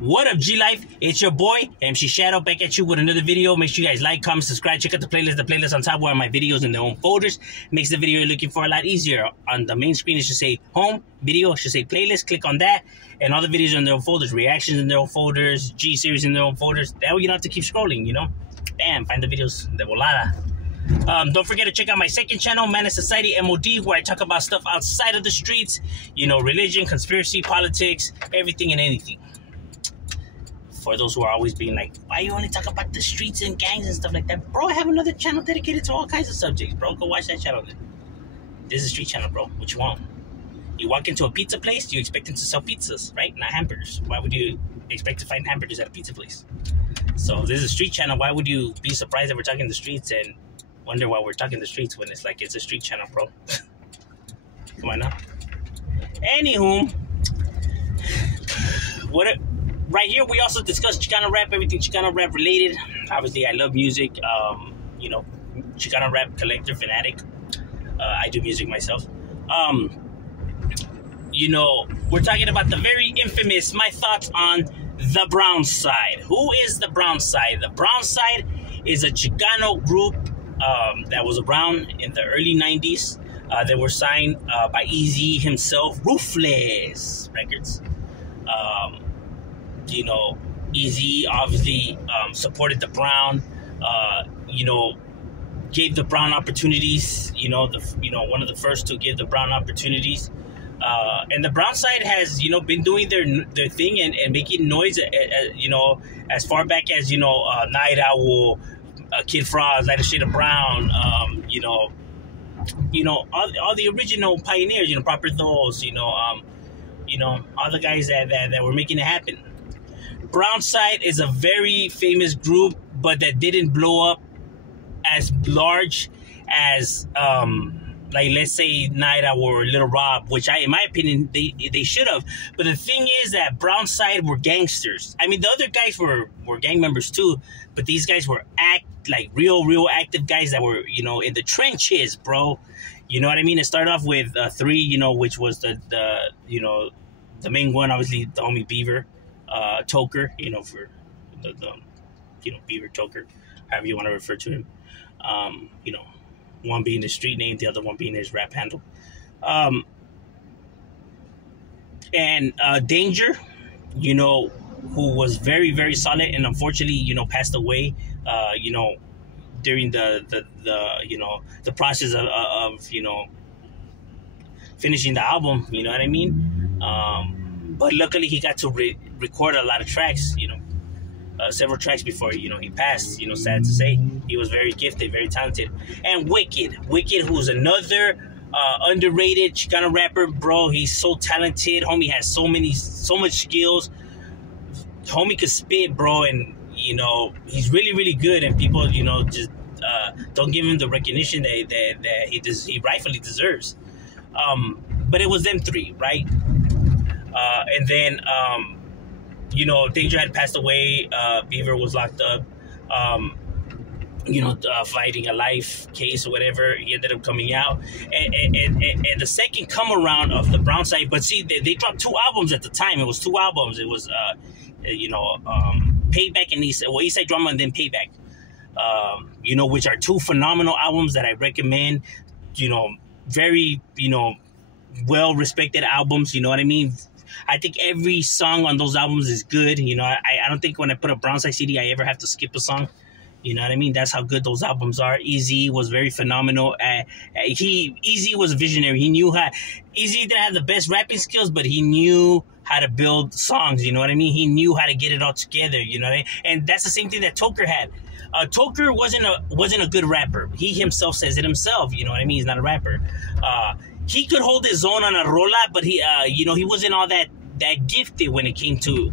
What up, G Life? It's your boy MC Shadow back at you with another video. Make sure you guys like, comment, subscribe, check out the playlist. The playlist on top where my videos in their own folders makes the video you're looking for a lot easier. On the main screen it should say home video, it should say playlist. Click on that and all the videos in their own folders, reactions in their own folders, G series in their own folders. That way you don't have to keep scrolling, you know. Bam, find the videos de volada. Don't forget to check out my second channel, Man in Society, M.O.D, where I talk about stuff outside of the streets, you know, religion, conspiracy, politics, everything and anything. For those who are always being like, why you only talk about the streets and gangs and stuff like that? Bro, I have another channel dedicated to all kinds of subjects, bro. Go watch that channel then. This is a street channel, bro. What you want? You walk into a pizza place, you expect them to sell pizzas, right? Not hamburgers. Why would you expect to find hamburgers at a pizza place? So this is a street channel. Why would you be surprised that we're talking the streets and wonder why we're talking the streets when it's like it's a street channel, bro? Come on now. Anywho, right here, we also discuss Chicano rap, everything Chicano rap related. Obviously, I love music. You know, Chicano rap collector, fanatic. I do music myself. You know, we're talking about the very infamous, my thoughts on the Brownside. Who is the Brownside? The Brownside is a Chicano group that was around in the early 90s. They were signed by Easy himself, Ruthless Records. You know, Easy obviously supported the Brown, you know, gave the Brown opportunities, you know, one of the first to give the Brown opportunities. And the Brownside has, you know, been doing their thing and making noise, you know, as far back as, you know, Night Owl, Kid Frost, Lighter Shade of Brown, you know, all the original pioneers, you know, Proper Those, you know, all the guys that were making it happen. Brownside is a very famous group, but that didn't blow up as large as, like, let's say Night Owl or Little Rob, which in my opinion, they should have. But the thing is that Brownside were gangsters. I mean, the other guys were gang members too, but these guys were real active guys that were, you know, in the trenches, bro. You know what I mean? It started off with 3, you know, which was the you know, the main one, obviously the homie Beaver, Toker, you know, for the you know, Beaver, Toker, however you want to refer to him. You know, one being his street name, the other one being his rap handle. And Danger, you know, who was very, very solid and unfortunately, you know, passed away, you know, during the you know, the process of you know, finishing the album, you know what I mean? But luckily he got to record a lot of tracks, you know, several tracks before, you know, he passed. You know, sad to say, he was very gifted, very talented. And Wicked, who's another underrated Chicano rapper, bro. He's so talented. Homie has so much skills. Homie could spit, bro, and you know, he's really, really good. And people, you know, just don't give him the recognition that he rightfully deserves. But it was them 3, right? And then you know, Danger had passed away. Beaver was locked up, you know, fighting a life case or whatever. He ended up coming out. And the second come around of the Brownside, but see, they dropped 2 albums at the time. It was 2 albums. It was, you know, Payback and Eastside Drama and then Payback, you know, which are 2 phenomenal albums that I recommend. You know, very, you know, well-respected albums, you know what I mean? I think every song on those albums is good. You know, I don't think when I put a Brownside CD, I ever have to skip a song. You know what I mean? That's how good those albums are. Easy was very phenomenal. Easy was a visionary. He knew how. Easy didn't have the best rapping skills, but he knew how to build songs. You know what I mean? He knew how to get it all together. You know what I mean? And that's the same thing that Toker had. Toker wasn't a good rapper. He himself says it himself. You know what I mean? He's not a rapper. He could hold his own on a rola, but he, you know, he wasn't all that gifted when it came to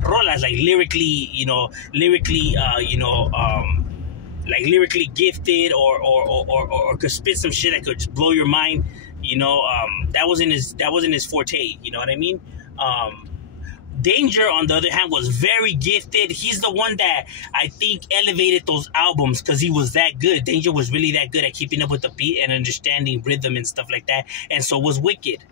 rolas, like lyrically, you know, like lyrically gifted or could spit some shit that could just blow your mind. You know, that wasn't his forte. You know what I mean? Danger, on the other hand, was very gifted. He's the one that I think elevated those albums because he was that good. Danger was really that good at keeping up with the beat and understanding rhythm and stuff like that. And so was Wicked.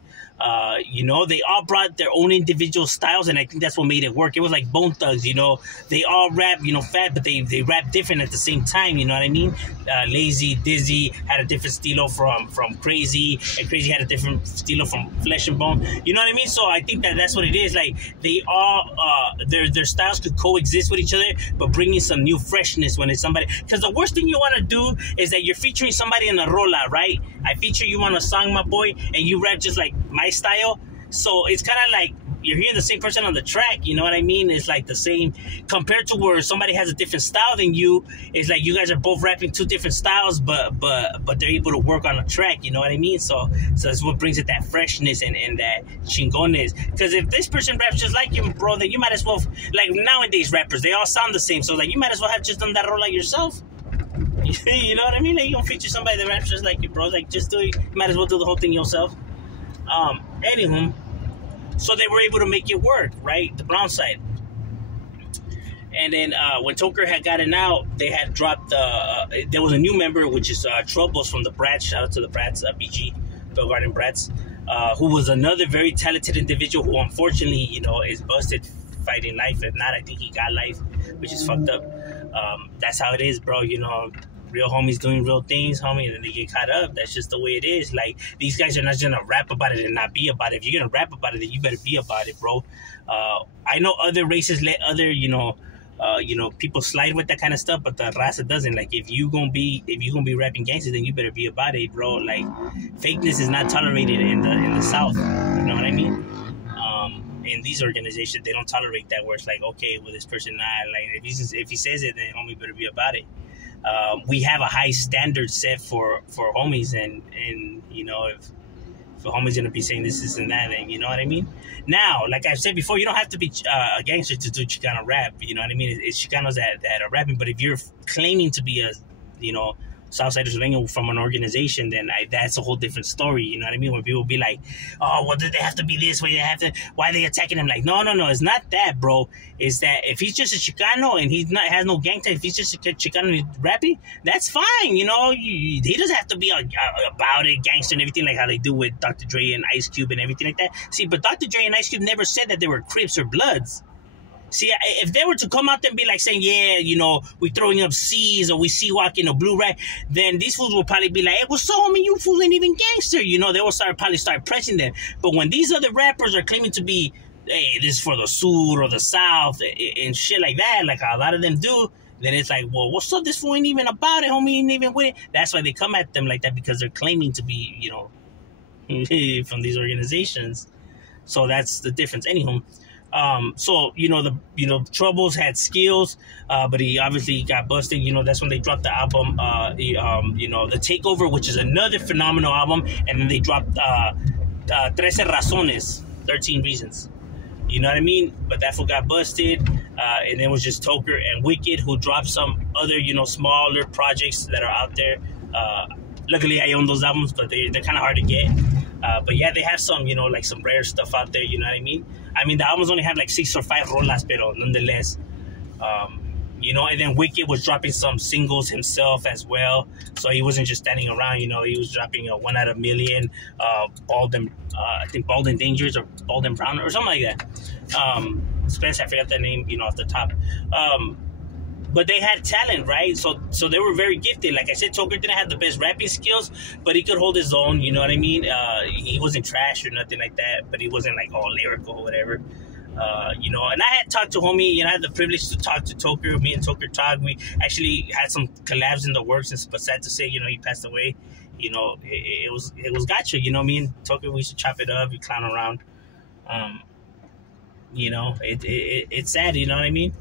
You know, they all brought their own individual styles, and I think that's what made it work. It was like Bone Thugs, you know, they all rap, you know, fat, but they rap different at the same time, you know what I mean? Lazy, Dizzy had a different stilo from Crazy, and Crazy had a different stilo from Flesh and Bone, you know what I mean? So I think that's what it is. Like, they all, their styles could coexist with each other, but bringing some new freshness when it's somebody, because the worst thing you want to do is that you're featuring somebody in a rola, right? I feature you on a song, my boy, and you rap just like my style. So it's kind of like you're hearing the same person on the track, you know what I mean? It's like the same compared to where somebody has a different style than you. It's like you guys are both rapping two different styles, but they're able to work on a track, you know what I mean? So that's what brings it that freshness and that chingones. Because if this person raps just like you, bro, then you might as well, like nowadays rappers, they all sound the same. So like you might as well have just done that role like yourself. You know what I mean? Like, you don't feature somebody that raps just like you, bro. Like, just do it. You might as well do the whole thing yourself. Anywho, so they were able to make it work, right? The brownside. And then when Toker had gotten out, they had dropped, there was a new member, which is Troubles from the Brats. Shout out to the Brats, BG, Bill Garden Brats, who was another very talented individual who unfortunately, you know, is busted fighting life. If not, I think he got life, which is fucked up. That's how it is, bro. You know, real homies doing real things, homie, and then they get caught up. That's just the way it is. Like, these guys are not just gonna rap about it and not be about it. If you're gonna rap about it, then you better be about it, bro. I know other races let other, you know, people slide with that kind of stuff, but the raza doesn't. Like, if you gonna be rapping gangsters, then you better be about it, bro. Like, fakeness is not tolerated in the South. You know what I mean? In these organizations, they don't tolerate that. Where it's like, okay, well, this person not like if he says it, then homie better be about it. We have a high standard set for homies, and you know, if the homie's gonna be saying this and that, then you know what I mean. Now, like I've said before, you don't have to be a gangster to do Chicano rap. You know what I mean? It's Chicanos that are rapping. But if you're claiming to be a, you know, Southside Sureño from an organization, then that's a whole different story. You know what I mean? When people be like, oh, well, did they have to be this way? Why are they attacking him? Like, no, it's not that, bro. It's that if he's just a Chicano and has no gang type, if he's just a Chicano and he's rapping, that's fine. You know, he doesn't have to be about it, gangster and everything, like how they do with Dr. Dre and Ice Cube and everything like that. See, but Dr. Dre and Ice Cube never said that they were Crips or Bloods. See, if they were to come out there and be like saying, yeah, you know, we throwing up C's or we sea walking a blue rag, then these fools will probably be like, hey, what's up, homie? You fools ain't even gangster. You know, they will probably start pressing them. But when these other rappers are claiming to be, hey, this is for the Sur or the South and shit like that, like a lot of them do, then it's like, well, what's up? This fool ain't even about it, homie. Ain't even with it. That's why they come at them like that, because they're claiming to be, you know, from these organizations. So that's the difference. Anywho. So, you know, Troubles had skills, but he obviously got busted. You know, that's when they dropped the album, you know, The Takeover, which is another phenomenal album. And then they dropped, 13 Razones, 13 Reasons. You know what I mean? But that fool got busted. And then it was just Toker and Wicked, who dropped some other, you know, smaller projects that are out there. Luckily, I own those albums, but they're kind of hard to get. But yeah, they have some, you know, like some rare stuff out there, you know what I mean? I mean, the albums only have like 6 or 5 rolas, pero nonetheless. You know, and then Wicked was dropping some singles himself as well. So he wasn't just standing around, you know, he was dropping a 1 out of a million, Bald and, I think Bald and Dangerous or Bald and Brown or something like that. Spence, I forgot that name, you know, off the top. But they had talent, right? So they were very gifted. Like I said, Toker didn't have the best rapping skills, but he could hold his own, you know what I mean? He wasn't trash or nothing like that, but he wasn't like all lyrical or whatever. You know, and I had talked to homie, you know, I had the privilege to talk to Toker. Me and Toker talked. We actually had some collabs in the works, but sad to say, you know, he passed away. You know, it was gotcha, you know, me and Toker, we used to chop it up, we clown around. You know, it's sad, you know what I mean?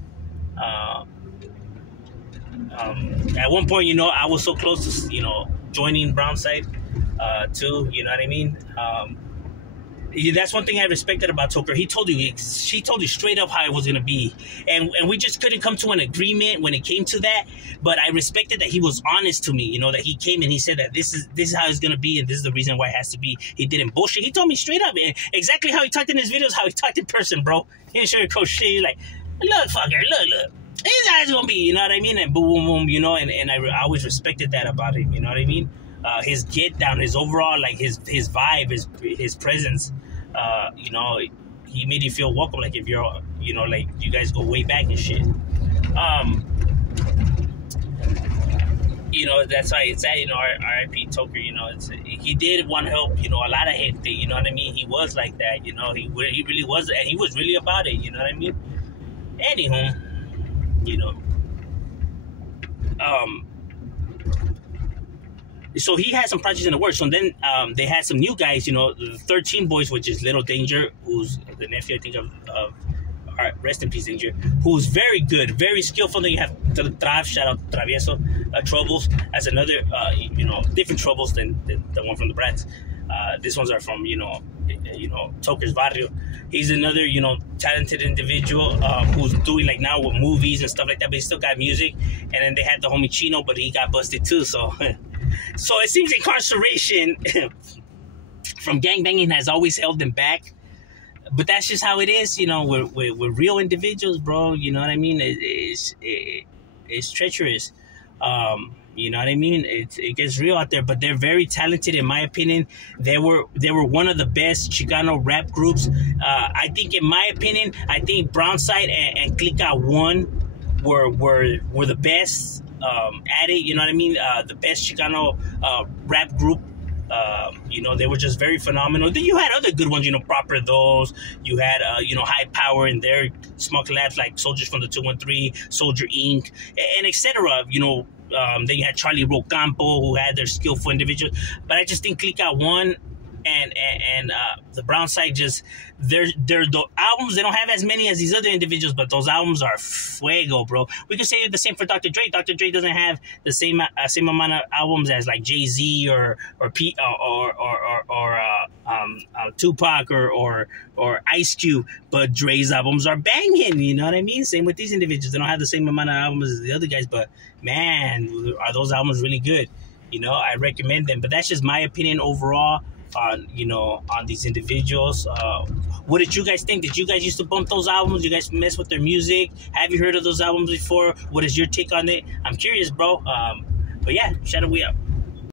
At one point, you know, I was so close to, you know, joining Brownside, too, you know what I mean? That's one thing I respected about Toker. She told you straight up how it was going to be. And we just couldn't come to an agreement when it came to that. But I respected that he was honest to me, you know, that he came and he said that this is how it's going to be and this is the reason why it has to be. He didn't bullshit. He told me straight up, man, exactly how he talked in his videos, how he talked in person, bro. He didn't sugarcoat shit. He's like, look, fucker, look. This is how it's going to be, you know what I mean? And boom, boom, boom, you know, and I always respected that about him, you know what I mean? His get down, his overall, like his vibe, his presence. You know, he made you feel welcome, like if you're, you know, like you guys go way back and shit. You know, that's why it's at, you know, R.I.P. Toker, you know, he did want to help, you know, a lot of gente, you know what I mean? He was like that, you know, he really was, and he was really about it, you know what I mean? Anywho, you know, so he had some projects in the works. So then they had some new guys, you know, the 13 Boys, which is Little Danger, who's the nephew, I think, of rest in peace, Danger, who's very good, very skillful. Then you have Trav, shout out Travieso, Troubles, as another, you know, different Troubles than the one from the Brats. These ones are from, you know, Toker's Barrio. He's another, you know, talented individual who's doing like now with movies and stuff like that, but he still got music. And then they had the homie Chino, but he got busted too. So, so it seems incarceration from gangbanging has always held them back. But that's just how it is, you know. We're real individuals, bro. You know what I mean? It's treacherous. You know what I mean? It gets real out there. But they're very talented, in my opinion. They were one of the best Chicano rap groups. I think, in my opinion, I think Brownside and Clica 1 were the best at it. You know what I mean? The best Chicano rap group. You know, they were just very phenomenal. Then you had other good ones, you know, Proper Those. You had, you know, High Power and their small collabs like Soldiers from the 213, Soldier Inc., and etc. You know, then you had Charlie Rocampo, who had their skillful individuals. But I just think Clica 1 and the Brownside, just they're the albums, they don't have as many as these other individuals, but those albums are fuego, bro. We could say the same for Dr. Dre. Dr. Dre doesn't have the same amount of albums as like Jay-Z or Tupac or Ice Cube, but Dre's albums are banging. You know what I mean? Same with these individuals. They don't have the same amount of albums as the other guys, but man, are those albums really good? You know, I recommend them. But that's just my opinion overall on, you know, on these individuals. What did you guys think? Did you guys used to bump those albums? You guys mess with their music? Have you heard of those albums before? What is your take on it? I'm curious, bro. But yeah, shout out, we out.